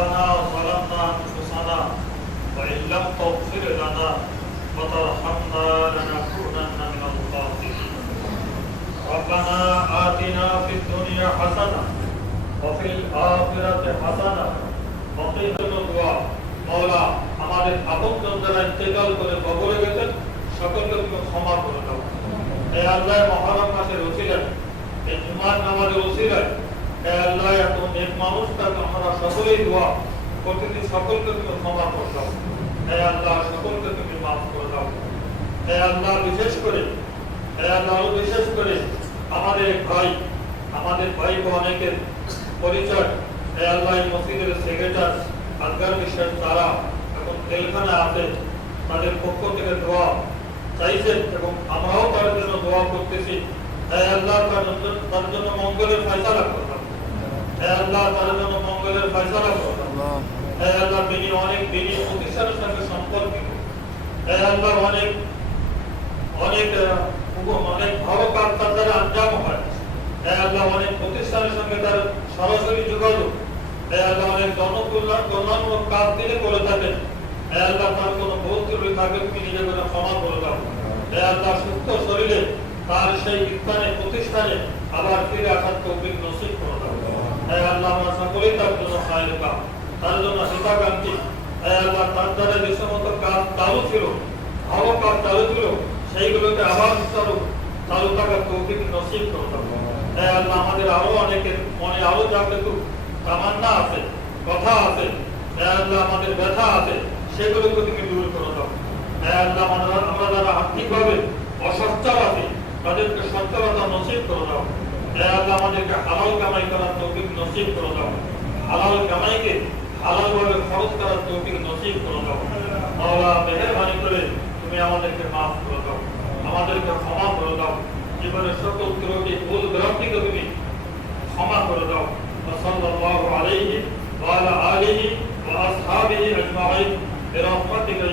ربنا ظلمنا أنفسنا وإن لم تغفر لنا وترحمنا لنكونن من الخاسرين ربنا آتنا في الدنيا حسنة وفي الآخرة حسنة وقنا الدعاء মওলা আমাদের আপনজন যারা ইন্তেকাল করে কবরে গেছেন সকলকে তুমি ক্ষমা করে দাও। হে আল্লাহ, মুহররম মাসের ওসিলায়, এই জুমার নামাজের ওসিলায়, হে আল্লাহ, এত নেক মানুষটাকে আমরা সকলেই দোয়া প্রতিদিন সকলকে তুমি ক্ষমা করে দাও। হে আল্লাহ, সকলকে তুমি মাফ করে দাও। হে আল্লাহ, বিশেষ করে আমাদের ভাই অনেকের পরিচয়, হে আল্লাহ, এই মসজিদের সেক্রেটারি আজগার বিশ্বাস তারা এখন জেলখানা আছে, তাদের পক্ষ থেকে দোয়া চাইছেন এবং আমরাও তাদের জন্য দোয়া করতেছি। হে আল্লাহ, তার জন্য মঙ্গলের ফয়সালা করে দাও। হে আল্লাহ, তার জন্য মঙ্গলের ফয়সালা করে দাও। হে আল্লাহ, অনেক দিনী প্রতিষ্ঠানের সঙ্গে সম্পর্কিত, হে আল্লাহ, অনেক ভালো কাজ তার দ্বারা আঞ্জাম হয়। হে আল্লাহ, অনেক প্রতিষ্ঠানের সঙ্গে তার সরাসরি যোগাযোগ, হে আল্লাহ, অনেক জনকল্যাণমূলক কাজ তিনি করে থাকেন। হে আল্লাহ, তার কোনো ভুল ত্রুটি থাকে তুমি নিজে করে ক্ষমা করে দাও। হে আল্লাহ, সুস্থ শরীরে তার সেই স্থানে প্রতিষ্ঠানে আবার ফিরে আসার তৌফিক নসিব করে দাও। হে আল্লাহ, আমরা সকলেই তার জন্য খায়রকা, তার জন্য হিতাকাঙ্ক্ষী। হে আল্লাহ, তার দ্বারা যে সমস্ত কাজ চালু ছিল, ভালো কাজ চালু ছিল, সেইগুলোকে আবার চালু থাকার তৌফিক নসিব করে দাও। হে আল্লাহ, আমাদের আরো অনেকের মনে আরো জাগ্রত তামান্না আছে, কথা আছে, হে আল্লাহ, আমাদের ব্যথা আছে, সেগুলোকে তুমি দূর করে দাও। হে আল্লাহ, আমরা যারা আর্থিকভাবে অসচ্ছল আছে তাদেরকে সচ্ছলতা নসিব করে দাও। হে আল্লাহ, আমাদেরকে হালাল কামাই করার তৌফিক নসিব করে দাও। হালাল কামাইকে হালালভাবে খরচ করার তৌফিক নসিব করে দাও। মাওলা, মেহেরবানি করে তুমি আমাদেরকে মাফ করে দাও, আমাদেরকে ক্ষমা করে দাও। জীবনের সকল ত্রুটি ভুল ভ্রান্তিকে তুমি ক্ষমা করে দাও। সাল্লাল্লাহু আলাইহি ওয়া আলা আলিহি ওয়া আসহাবিহি আজমাইন বিরহমাতিকা